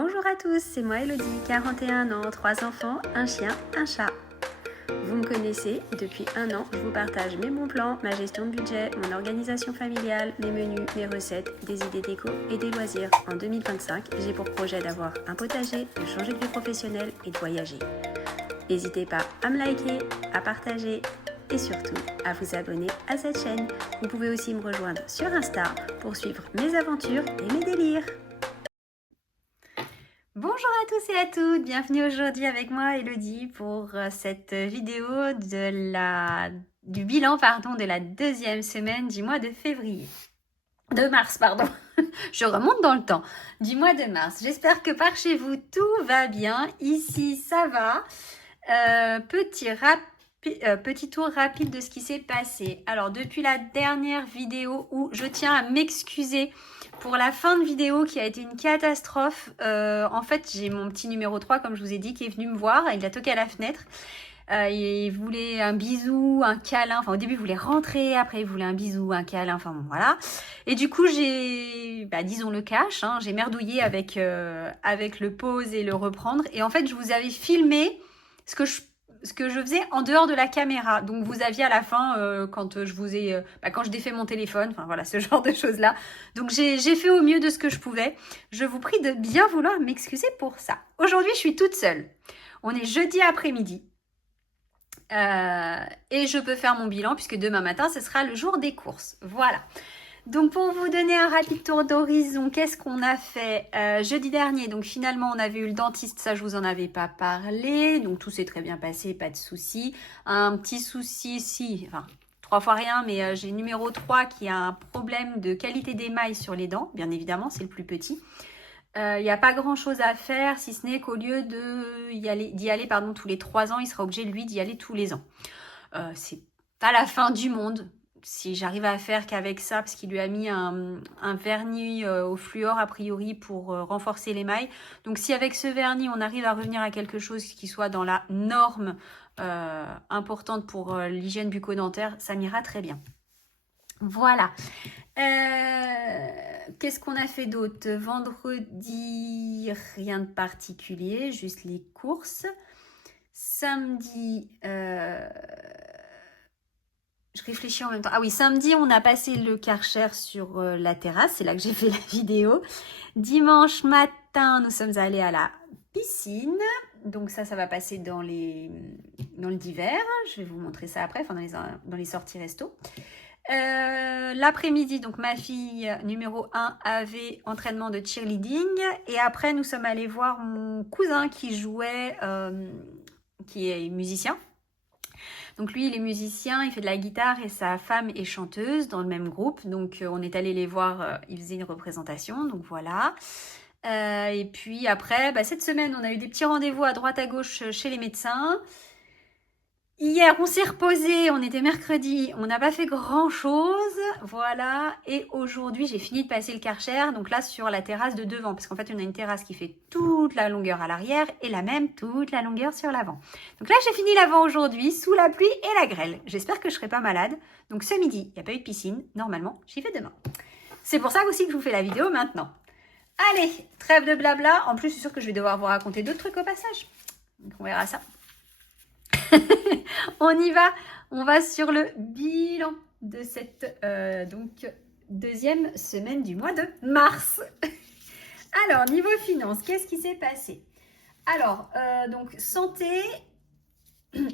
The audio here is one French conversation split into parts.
Bonjour à tous, c'est moi Elodie, 41 ans, 3 enfants, un chien, un chat. Vous me connaissez, depuis 1 an, je vous partage mes bons plans, ma gestion de budget, mon organisation familiale, mes menus, mes recettes, des idées déco et des loisirs. En 2025, j'ai pour projet d'avoir un potager, de changer de vie professionnelle et de voyager. N'hésitez pas à me liker, à partager et surtout à vous abonner à cette chaîne. Vous pouvez aussi me rejoindre sur Insta pour suivre mes aventures et mes délires. Bonjour à tous et à toutes, bienvenue aujourd'hui avec moi Elodie pour cette vidéo du bilan de la 2e semaine du mois de mars. Je remonte dans le temps, du mois de mars. J'espère que par chez vous tout va bien, ici ça va. Petit tour rapide de ce qui s'est passé. Alors depuis la dernière vidéo où je tiens à m'excuser pour la fin de vidéo qui a été une catastrophe, en fait j'ai mon petit numéro 3 comme je vous ai dit qui est venu me voir, il a toqué à la fenêtre, il voulait un bisou, un câlin, enfin au début il voulait rentrer, après il voulait un bisou, un câlin, enfin bon voilà. Et du coup j'ai, disons le cash, hein, j'ai merdouillé avec le pause et le reprendre et en fait je vous avais filmé ce que je faisais en dehors de la caméra. Donc vous aviez à la fin, quand je défais mon téléphone, enfin voilà, ce genre de choses-là. Donc j'ai fait au mieux de ce que je pouvais. Je vous prie de bien vouloir m'excuser pour ça. Aujourd'hui, je suis toute seule. On est jeudi après-midi. Et je peux faire mon bilan puisque demain matin, ce sera le jour des courses. Voilà. Donc pour vous donner un rapide tour d'horizon, qu'est-ce qu'on a fait jeudi dernier? Donc finalement on avait eu le dentiste, ça je vous en avais pas parlé, donc tout s'est très bien passé, pas de souci. Un petit souci, enfin 3 fois rien, mais j'ai numéro 3 qui a un problème de qualité d'émail sur les dents, bien évidemment c'est le plus petit. Il n'y a pas grand chose à faire si ce n'est qu'au lieu d'y aller tous les 3 ans, il sera obligé lui d'y aller tous les ans. C'est pas la fin du monde. Si j'arrive à faire qu'avec ça, parce qu'il lui a mis un vernis au fluor a priori pour renforcer l'émail. Donc si avec ce vernis on arrive à revenir à quelque chose qui soit dans la norme importante pour l'hygiène bucco-dentaire, ça m'ira très bien. Voilà. Qu'est-ce qu'on a fait d'autre? Vendredi, rien de particulier, juste les courses. Samedi, je réfléchis en même temps. Ah oui, samedi, on a passé le Karcher sur la terrasse. C'est là que j'ai fait la vidéo. Dimanche matin, nous sommes allés à la piscine. Donc ça va passer dans le d'hiver. Je vais vous montrer ça après, enfin dans les sorties resto. L'après-midi, donc ma fille numéro 1 avait entraînement de cheerleading. Et après, nous sommes allés voir mon cousin qui jouait, qui est musicien. Donc lui, il est musicien, il fait de la guitare et sa femme est chanteuse dans le même groupe. Donc on est allé les voir, ils faisaient une représentation, donc voilà. Et puis après, cette semaine, on a eu des petits rendez-vous à droite à gauche chez les médecins. Hier, on s'est reposé, on était mercredi, on n'a pas fait grand-chose, voilà. Et aujourd'hui, j'ai fini de passer le Karcher, donc là sur la terrasse de devant, parce qu'en fait, on a une terrasse qui fait toute la longueur à l'arrière et la même toute la longueur sur l'avant. Donc là, j'ai fini l'avant aujourd'hui, sous la pluie et la grêle. J'espère que je ne serai pas malade. Donc ce midi, il n'y a pas eu de piscine, normalement, j'y vais demain. C'est pour ça aussi que je vous fais la vidéo maintenant. Allez, trêve de blabla. En plus, je suis sûre que je vais devoir vous raconter d'autres trucs au passage. Donc on verra ça. On y va, on va sur le bilan de cette 2e semaine du mois de mars. Alors, niveau finances, qu'est-ce qui s'est passé? Alors, donc santé,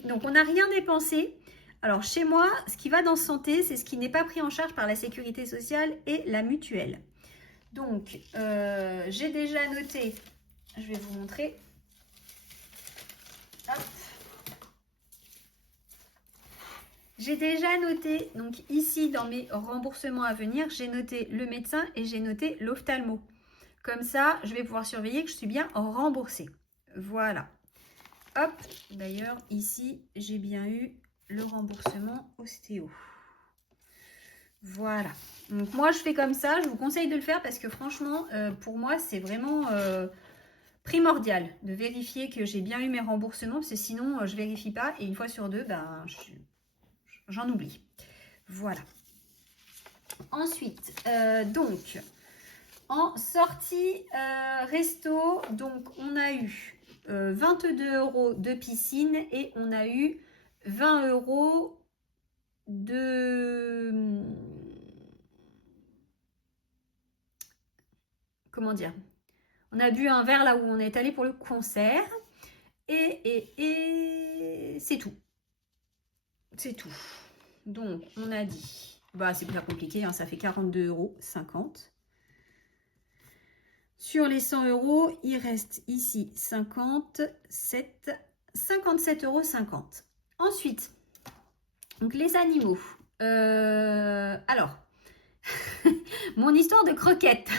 donc on n'a rien dépensé. Alors chez moi, ce qui va dans santé, c'est ce qui n'est pas pris en charge par la sécurité sociale et la mutuelle. Donc, j'ai déjà noté, je vais vous montrer. Hop. J'ai déjà noté, donc ici dans mes remboursements à venir, j'ai noté le médecin et j'ai noté l'ophtalmo. Comme ça, je vais pouvoir surveiller que je suis bien remboursée. Voilà. Hop, d'ailleurs, ici, j'ai bien eu le remboursement ostéo. Voilà. Donc moi, je fais comme ça. Je vous conseille de le faire parce que franchement, pour moi, c'est vraiment primordial de vérifier que j'ai bien eu mes remboursements parce que sinon, je ne vérifie pas et une fois sur deux, j'en oublie. Voilà. Ensuite, donc, En sortie resto, donc on a eu 22 € de piscine et on a eu 20 € de... Comment dire? On a bu un verre là où on est allé pour le concert. Et c'est tout. C'est tout. Donc, on a dit... Bah, c'est pas compliqué, hein, ça fait 42,50 €. Sur les 100 €, il reste ici 57,50 €. Ensuite, donc les animaux. Alors, mon histoire de croquettes.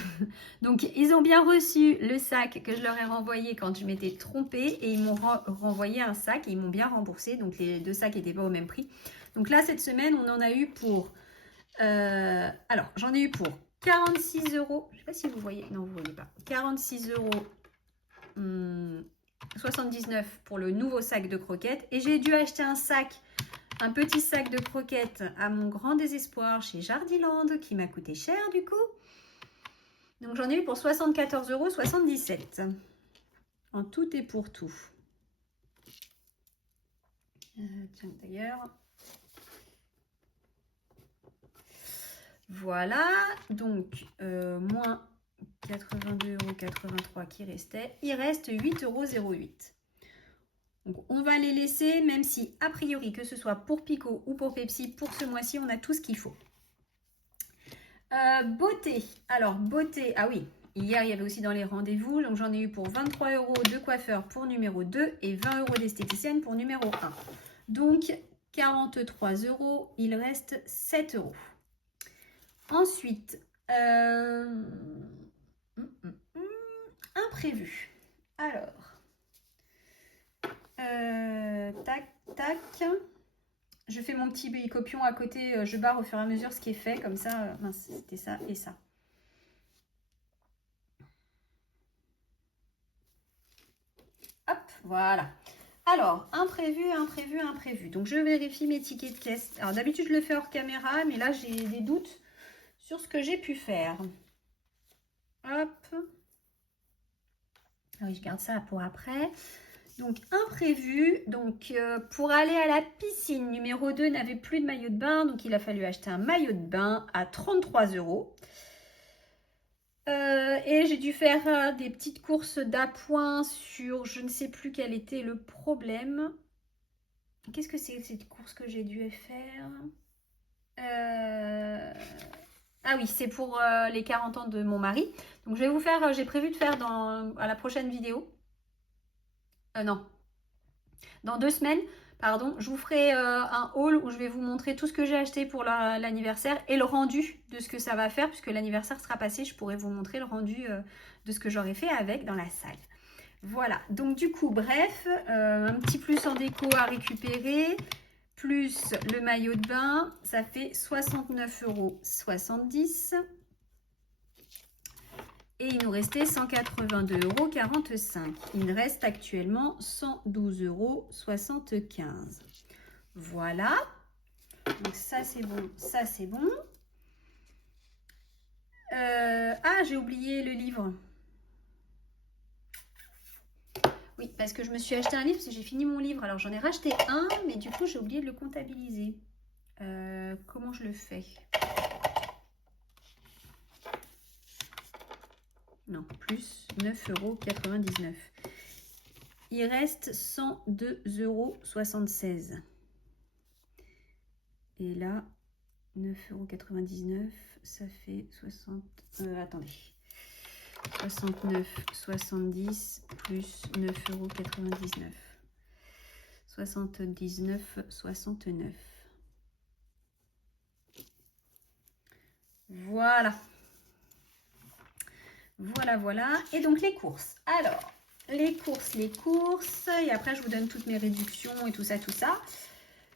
Donc, ils ont bien reçu le sac que je leur ai renvoyé quand je m'étais trompée et ils m'ont renvoyé un sac et ils m'ont bien remboursé. Donc, les deux sacs n'étaient pas au même prix. Donc là, cette semaine, on en a eu pour... alors, j'en ai eu pour 46 €. Je ne sais pas si vous voyez. Non, vous ne voyez pas. 46,79 € pour le nouveau sac de croquettes. Et j'ai dû acheter un petit sac de croquettes à mon grand désespoir chez Jardiland qui m'a coûté cher du coup. Donc j'en ai eu pour 74,77 € en tout et pour tout. Tiens d'ailleurs. Voilà, donc moins 82,83 € qui restait. Il reste 8,08 €. Donc on va les laisser, même si a priori, que ce soit pour Pico ou pour Pepsi, pour ce mois-ci, on a tout ce qu'il faut. Beauté. Alors, beauté, ah oui, hier il y avait aussi dans les rendez-vous, donc j'en ai eu pour 23 € de coiffeur pour numéro 2 et 20 € d'esthéticienne pour numéro 1. Donc 43 €, il reste 7 €. Ensuite, imprévu. Alors, tac, tac. Je fais mon petit copion à côté, je barre au fur et à mesure ce qui est fait, comme ça, mince, c'était ça et ça. Hop, voilà. Alors, imprévu. Donc, je vérifie mes tickets de caisse. Alors, d'habitude, je le fais hors caméra, mais là, j'ai des doutes sur ce que j'ai pu faire. Hop. Ah oui, je garde ça pour après. Donc, imprévu. Donc, pour aller à la piscine, numéro 2 n'avait plus de maillot de bain. Donc, il a fallu acheter un maillot de bain à 33 €. Et j'ai dû faire des petites courses d'appoint sur... Je ne sais plus quel était le problème. Qu'est-ce que c'est cette course que j'ai dû faire? Ah oui, c'est pour les 40 ans de mon mari. Donc, je vais vous faire... j'ai prévu de faire à la prochaine vidéo. Non. Dans 2 semaines, pardon, je vous ferai un haul où je vais vous montrer tout ce que j'ai acheté pour l'anniversaire et le rendu de ce que ça va faire, puisque l'anniversaire sera passé, je pourrai vous montrer le rendu de ce que j'aurai fait avec dans la salle. Voilà, donc du coup, bref, un petit plus en déco à récupérer, plus le maillot de bain, ça fait 69,70 €. Et il nous restait 182,45 €. Il reste actuellement 112,75 €. Voilà. Donc ça c'est bon, ça c'est bon. Ah, j'ai oublié le livre. Oui, parce que je me suis acheté un livre, parce que j'ai fini mon livre. Alors j'en ai racheté un, mais du coup j'ai oublié de le comptabiliser. Comment je le fais? Non, plus 9,99 €. Il reste 102,76 €. Et là, 9,99 €, ça fait 60... attendez. 69,70 plus 9,99 €. 79,69 €. Voilà. Voilà. Et donc les courses. Alors, les courses. Et après, je vous donne toutes mes réductions et tout ça.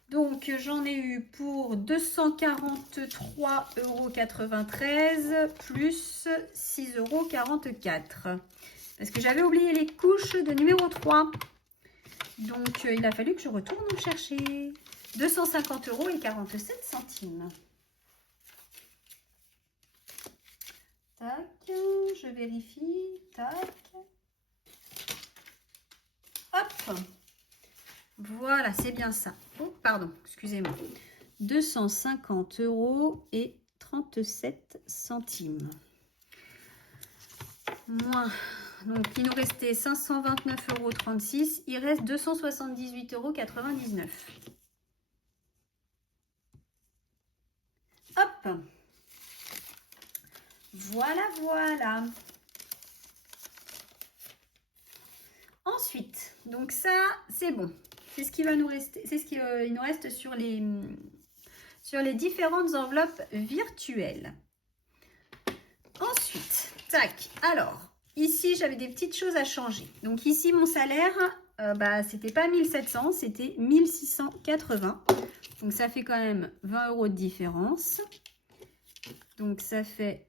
Donc, j'en ai eu pour 243,93 € plus 6,44 €. Parce que j'avais oublié les couches de numéro 3. Donc, il a fallu que je retourne en chercher. 250,47 €. Tac, je vérifie. Tac. Hop. Voilà, c'est bien ça. Oh, pardon, excusez-moi. 250 € et 37 centimes. Moins. Donc, il nous restait 529,36 €. Il reste 278,99 €. Hop. Voilà, voilà. Ensuite, donc ça, c'est bon. C'est ce qui va nous rester. C'est ce qui il nous reste sur les différentes enveloppes virtuelles. Ensuite, tac. Alors, ici, j'avais des petites choses à changer. Donc ici, mon salaire, c'était pas 1700, c'était 1680. Donc ça fait quand même 20 € de différence. Donc ça fait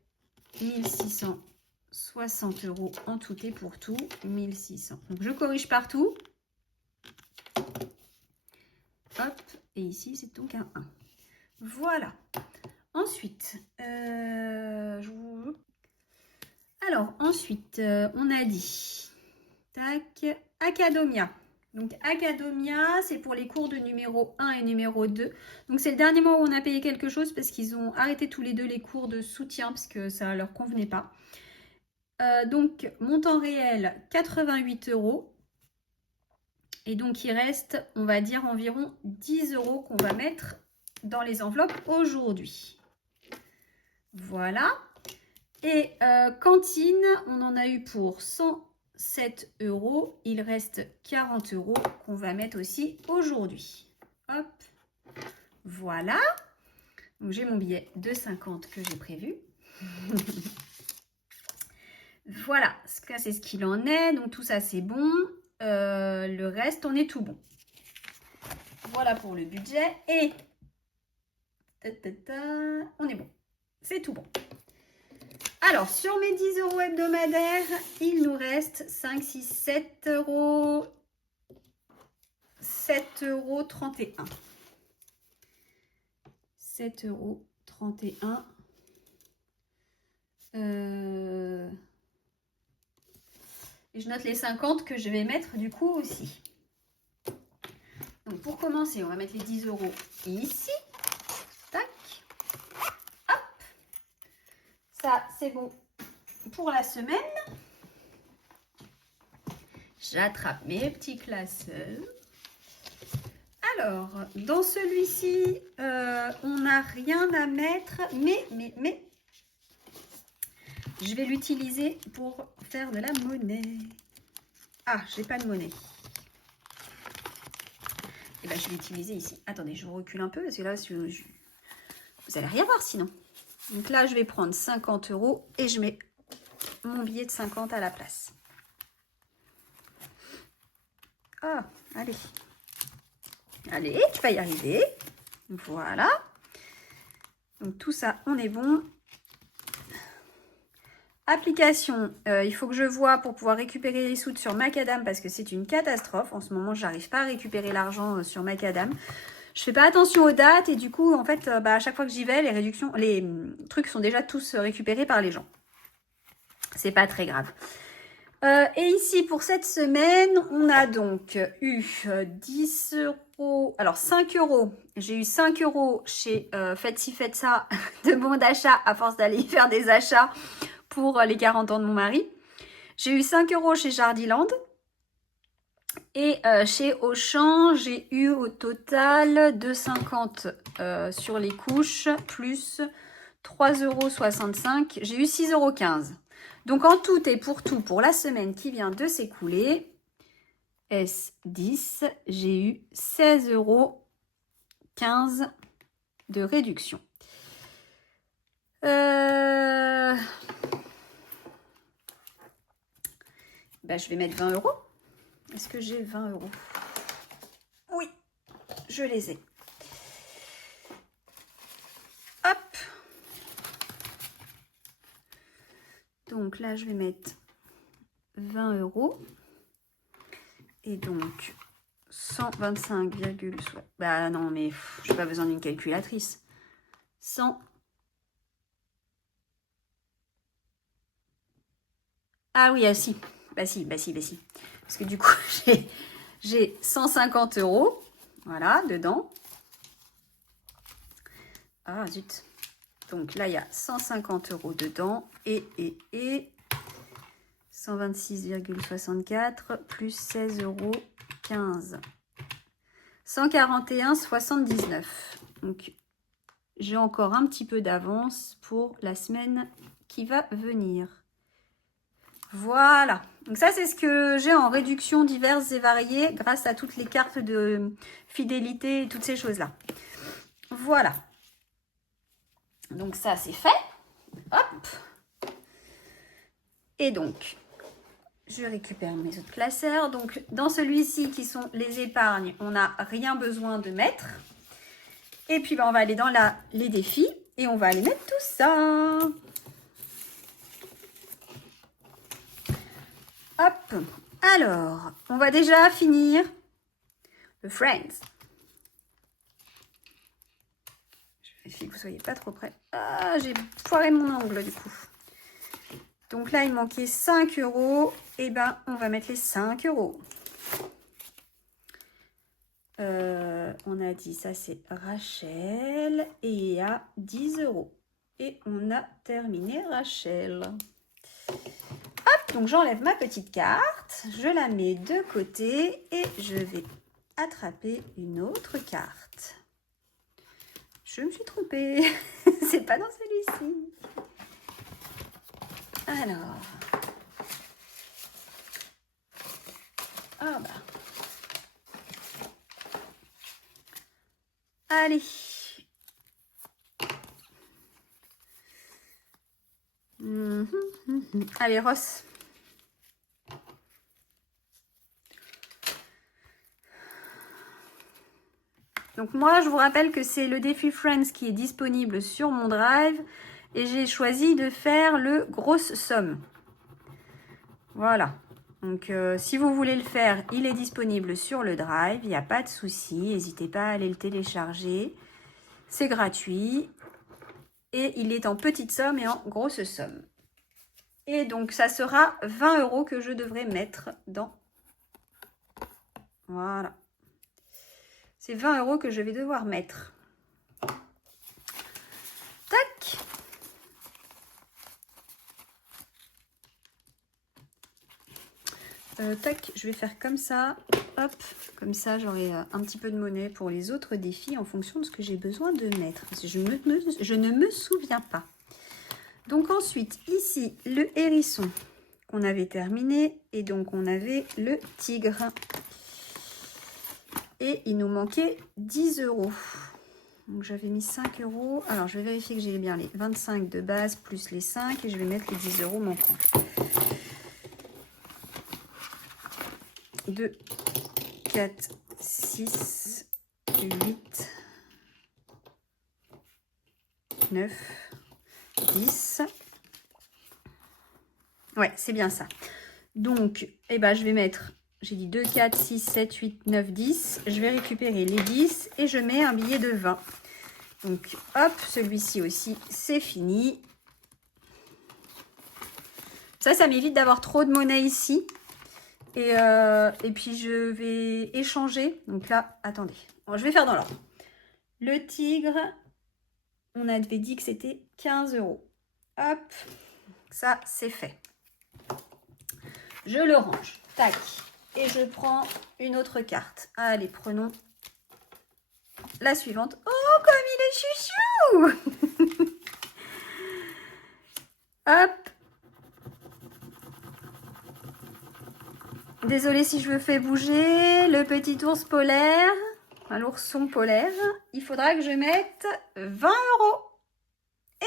1660 € en tout et pour tout. 1600. Donc je corrige partout. Hop. Et ici, c'est donc un 1. Voilà. Ensuite, alors ensuite, on a dit, tac, Academia. Donc Academia, c'est pour les cours de numéro 1 et numéro 2. Donc c'est le dernier mois où on a payé quelque chose parce qu'ils ont arrêté tous les deux les cours de soutien parce que ça ne leur convenait pas. Donc montant réel 88 €. Et donc il reste, on va dire, environ 10 € qu'on va mettre dans les enveloppes aujourd'hui. Voilà. Et cantine, on en a eu pour 107 €. Il reste 40 € qu'on va mettre aussi aujourd'hui. Hop. Voilà. Donc j'ai mon billet de 50 que j'ai prévu. Voilà. Ça, c'est ce qu'il en est. Donc tout ça, c'est bon. Le reste, on est tout bon. Voilà pour le budget. Et on est bon. C'est tout bon. Alors, sur mes 10 € hebdomadaires, il nous reste 5, 6, 7 €. 7,31 €. 7,31 €. Et je note les 50 que je vais mettre du coup aussi. Donc, pour commencer, on va mettre les 10 € ici. Tac. Hop. Ça, c'est bon pour la semaine. J'attrape mes petits classeurs. Alors, dans celui-ci, on n'a rien à mettre, mais, je vais l'utiliser pour faire de la monnaie. Ah, j'ai pas de monnaie. Et bien, je vais l'utiliser ici. Attendez, je vous recule un peu, parce que là, vous allez rien voir sinon. Donc là, je vais prendre 50 € et je mets mon billet de 50 à la place. Ah, allez. Allez, tu vas y arriver. Voilà. Donc tout ça, on est bon. Application, il faut que je vois pour pouvoir récupérer les sous sur Macadam parce que c'est une catastrophe. En ce moment, je n'arrive pas à récupérer l'argent sur Macadam. Je fais pas attention aux dates et du coup, en fait, à chaque fois que j'y vais, les trucs sont déjà tous récupérés par les gens. C'est pas très grave. Et ici, pour cette semaine, on a donc eu 10 €, alors 5 €. J'ai eu 5 € chez Faites ci, faites ça de bons d'achat à force d'aller faire des achats pour les 40 ans de mon mari. J'ai eu 5 € chez Jardiland. Et chez Auchan, j'ai eu au total 2,50 € sur les couches, plus 3,65 €. J'ai eu 6,15 €. Donc en tout et pour tout, pour la semaine qui vient de s'écouler, S10, j'ai eu 16,15 € de réduction. Je vais mettre 20 €. Est-ce que j'ai 20 €? Oui, je les ai. Hop. Donc là, je vais mettre 20 €. Et donc, 125, bah non, mais j'ai pas besoin d'une calculatrice. 100. Ah oui, ah si. Bah si, bah si, bah si. Parce que du coup, j'ai 150 €. Voilà, dedans. Ah zut. Donc là, il y a 150 € dedans. Et 126,64 plus 16 € 15. 141,79. Donc, j'ai encore un petit peu d'avance pour la semaine qui va venir. Voilà. Donc ça, c'est ce que j'ai en réduction diverses et variées grâce à toutes les cartes de fidélité et toutes ces choses-là. Voilà. Donc ça, c'est fait. Hop. Et donc, je récupère mes autres classeurs. Donc, dans celui-ci, qui sont les épargnes, on n'a rien besoin de mettre. Et puis, on va aller dans les défis et on va aller mettre tout ça. Hop. Alors, on va déjà finir le Friends. Je vérifie que vous ne soyez pas trop près. Ah, j'ai foiré mon angle du coup. Donc là, il manquait 5 €. Et ben, on va mettre les 5 €. On a dit ça, c'est Rachel. Et il y a 10 €. Et on a terminé Rachel. Hop, donc j'enlève ma petite carte. Je la mets de côté. Et je vais attraper une autre carte. Je me suis trompée. C'est pas dans celui-ci. Alors. Ah bah. Allez. Allez, Ross. Donc moi, je vous rappelle que c'est le défi Friends qui est disponible sur mon Drive. Et j'ai choisi de faire le grosse somme. Voilà. Donc si vous voulez le faire, il est disponible sur le Drive. Il n'y a pas de souci. N'hésitez pas à aller le télécharger. C'est gratuit. Et il est en petite somme et en grosse somme. Et donc, ça sera 20 € que je devrais mettre dans. Voilà. C'est 20 € que je vais devoir mettre. Tac. Tac, je vais faire comme ça. Hop, comme ça, j'aurai un petit peu de monnaie pour les autres défis en fonction de ce que j'ai besoin de mettre. Je ne me souviens pas. Donc ensuite, ici, le hérisson qu'on avait terminé. Et donc, on avait le tigre. Et il nous manquait 10 €. Donc, j'avais mis 5 €. Alors, je vais vérifier que j'ai bien les 25 de base plus les 5. Et je vais mettre les 10 € manquants. 2, 4, 6, 8, 9, 10. Ouais, c'est bien ça. Donc, eh ben, je vais mettre, j'ai dit 2, 4, 6, 7, 8, 9, 10. Je vais récupérer les 10 et je mets un billet de 20. Donc, hop, celui-ci aussi, c'est fini. Ça m'évite d'avoir trop de monnaie ici. Et puis, je vais échanger. Donc là, attendez. Bon, je vais faire dans l'ordre. Le tigre, on avait dit que c'était 15 €. Hop, ça, c'est fait. Je le range. Tac. Et je prends une autre carte. Allez, prenons la suivante. Oh, comme il est chouchou. Hop. Désolée si je me fais bouger. Le petit ours polaire. L'ourson polaire. Il faudra que je mette 20 €. Et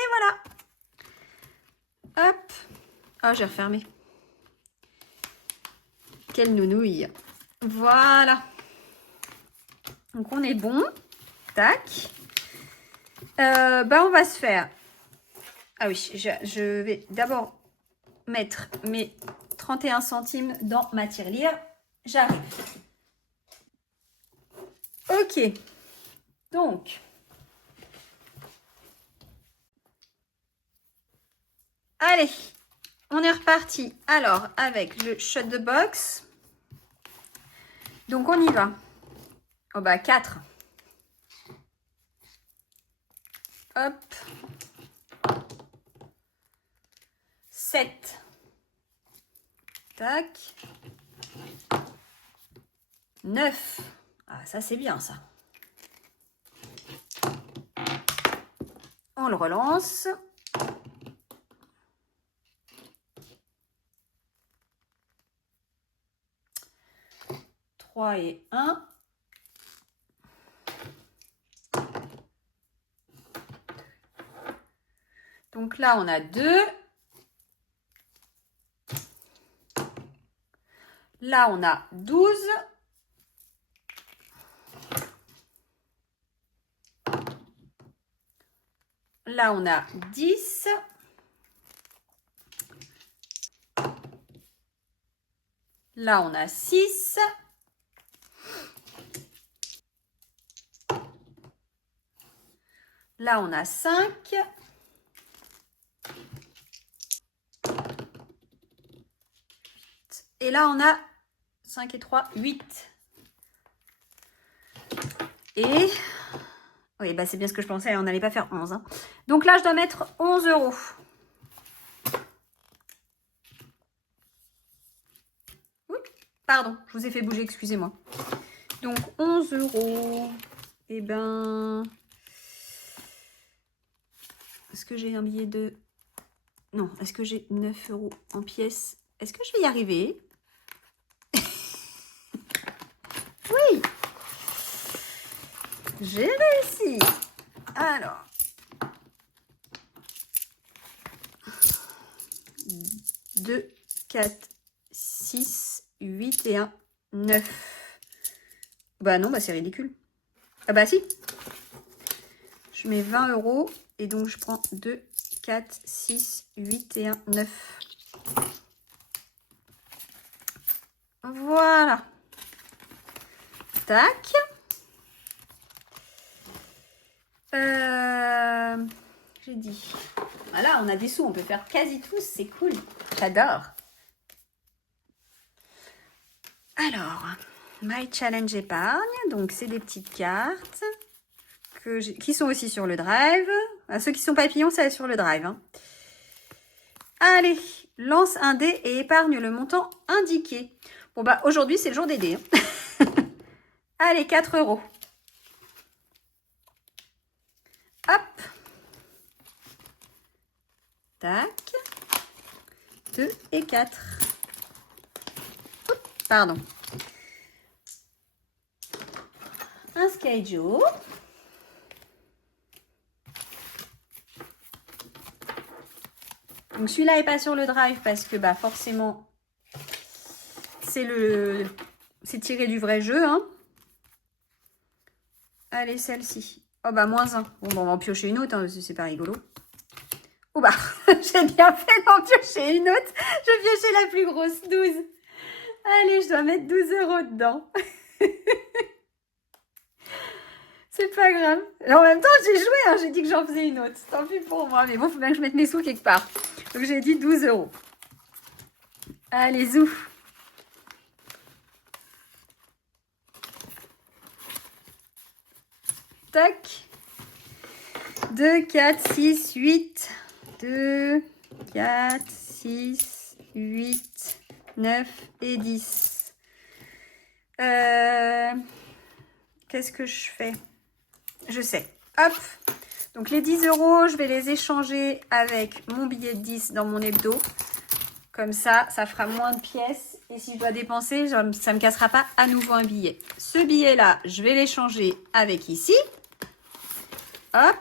voilà. Hop. Ah, j'ai refermé. Quelle nounouille. Voilà. Donc, on est bon. Tac. On va se faire... Ah oui, je vais d'abord mettre mes 31 centimes dans ma tirelire. J'arrive. Ok. Donc. Allez. on est reparti. Alors, avec le shut the box. Donc, on y va. Oh bah, 4. Hop. 7. Tac. 9. Ah, ça, c'est bien, ça. On le relance. 3 et 1. Donc là, on a 2. Là, on a 12. Là, on a 10. Là, on a 6. Là, on a 5. Et là, on a 5 et 3, 8. Et... oui, bah c'est bien ce que je pensais, on n'allait pas faire 11. Hein. Donc là, je dois mettre 11 €. Oui, pardon, je vous ai fait bouger, excusez-moi. Donc 11 €. Eh ben... est-ce que j'ai un billet de... non, est-ce que j'ai 9 € en pièces? Est-ce que je vais y arriver? Oui! J'ai réussi! Alors... 2, 4, 6, 8 et 1, 9. Bah non, bah c'est ridicule. Ah bah si! Je mets 20 € et donc je prends 2, 4, 6, 8 et 1, 9. Voilà. Tac. J'ai dit. Voilà, on a des sous, on peut faire quasi tous, c'est cool. J'adore. Alors, My Challenge épargne, donc c'est des petites cartes qui sont aussi sur le drive. Ceux qui sont papillons, c'est sur le drive. Hein. Allez, lance un dé et épargne le montant indiqué. Bon bah aujourd'hui c'est le jour des dés. Hein. Allez, 4 €. Hop. Tac. 2 et 4. Oups, pardon. Un Skyjo. Donc celui-là n'est pas sur le drive parce que bah forcément c'est tiré du vrai jeu. Hein. Allez, celle-ci. Oh bah moins 1. Bon, bah, on va en piocher une autre, hein, parce que c'est pas rigolo. Oh bah, j'ai bien fait d'en piocher une autre. Je piochais la plus grosse, 12. Allez, je dois mettre 12 € dedans. C'est pas grave. Et en même temps, j'ai joué, hein, j'ai dit que j'en faisais une autre. Tant pis pour moi, mais bon, faut bien que je mette mes sous quelque part. Donc j'ai dit 12 €. Allez, zou. Tac. 2, 4, 6, 8. 2, 4, 6, 8, 9 et 10. Qu'est-ce que je fais? Je sais. Hop. Donc les 10 €, je vais les échanger avec mon billet de 10 dans mon hebdo. Comme ça, ça fera moins de pièces. Et si je dois dépenser, ça ne me cassera pas à nouveau un billet. Ce billet-là, je vais l'échanger avec ici. Hop.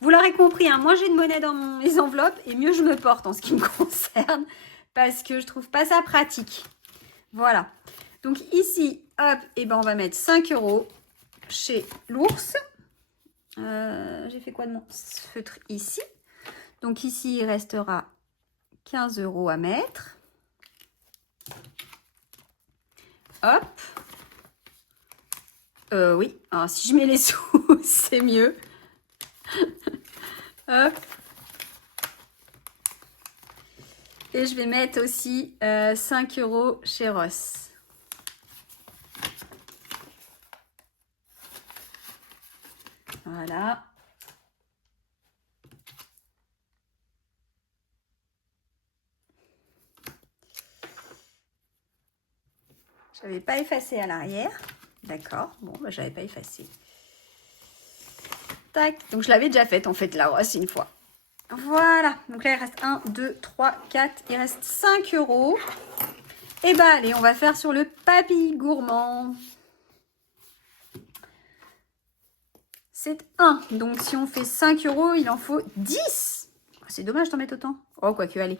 Vous l'aurez compris, hein, moins j'ai de monnaie dans mes enveloppes et mieux je me porte en ce qui me concerne. Parce que je trouve pas ça pratique. Voilà. Donc ici, hop, et ben on va mettre 5 € chez l'ours. J'ai fait quoi de mon feutre ici? Donc ici, il restera 15 € à mettre. Hop. Oui, alors si je mets les sous, c'est mieux. Hop. Et je vais mettre aussi 5 € chez Ross. Voilà. Je n'avais pas effacé à l'arrière. D'accord. Bon, bah, je n'avais pas effacé. Tac. Donc, je l'avais déjà faite, en fait, la Ross, une fois. Voilà. Donc là, il reste 1, 2, 3, 4. Il reste 5 €. Et bah, allez, on va faire sur le papy gourmand. C'est 1. Donc, si on fait 5 €, il en faut 10. C'est dommage d'en mettre autant. Oh, quoique, allez.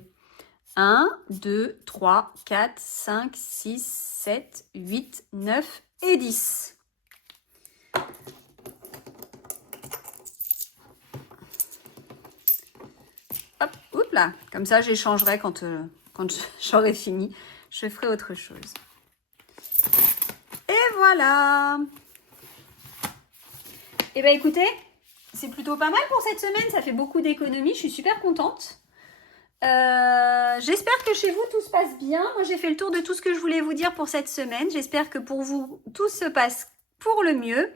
1, 2, 3, 4, 5, 6, 7, 8, 9 et 10. Hop, oups là. Comme ça, j'échangerai quand j'aurai fini. Je ferai autre chose. Et voilà. Et bien, écoutez, c'est plutôt pas mal pour cette semaine. Ça fait beaucoup d'économies. Je suis super contente. J'espère que chez vous tout se passe bien. Moi j'ai fait le tour de tout ce que je voulais vous dire pour cette semaine. J'espère que pour vous tout se passe pour le mieux,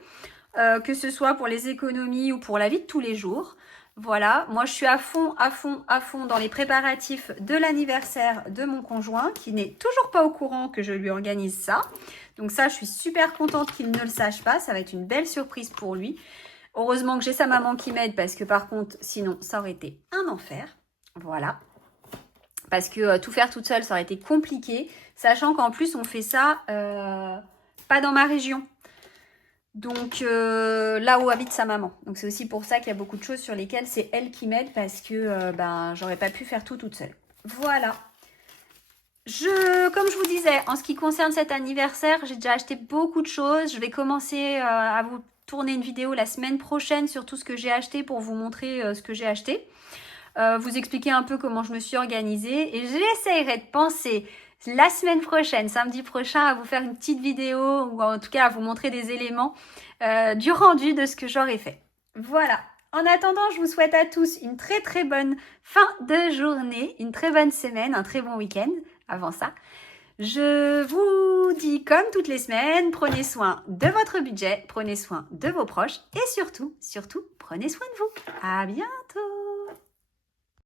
que ce soit pour les économies ou pour la vie de tous les jours. Voilà, moi je suis à fond dans les préparatifs de l'anniversaire de mon conjoint qui n'est toujours pas au courant que je lui organise ça. Donc ça je suis super contente qu'il ne le sache pas, ça va être une belle surprise pour lui. Heureusement que j'ai sa maman qui m'aide parce que par contre sinon ça aurait été un enfer. Voilà. Parce que tout faire toute seule, ça aurait été compliqué. Sachant qu'en plus, on fait ça pas dans ma région. Donc, là où habite sa maman. Donc, c'est aussi pour ça qu'il y a beaucoup de choses sur lesquelles c'est elle qui m'aide. Parce que j'aurais pas pu faire tout toute seule. Voilà. Comme je vous disais, en ce qui concerne cet anniversaire, j'ai déjà acheté beaucoup de choses. Je vais commencer à vous tourner une vidéo la semaine prochaine sur tout ce que j'ai acheté pour vous montrer ce que j'ai acheté. Vous expliquer un peu comment je me suis organisée et j'essayerai de penser la semaine prochaine, samedi prochain, à vous faire une petite vidéo ou en tout cas à vous montrer des éléments du rendu de ce que j'aurais fait. Voilà. En attendant, je vous souhaite à tous une très très bonne fin de journée, une très bonne semaine, un très bon week-end avant ça. Je vous dis comme toutes les semaines, prenez soin de votre budget, prenez soin de vos proches et surtout, prenez soin de vous. À bientôt!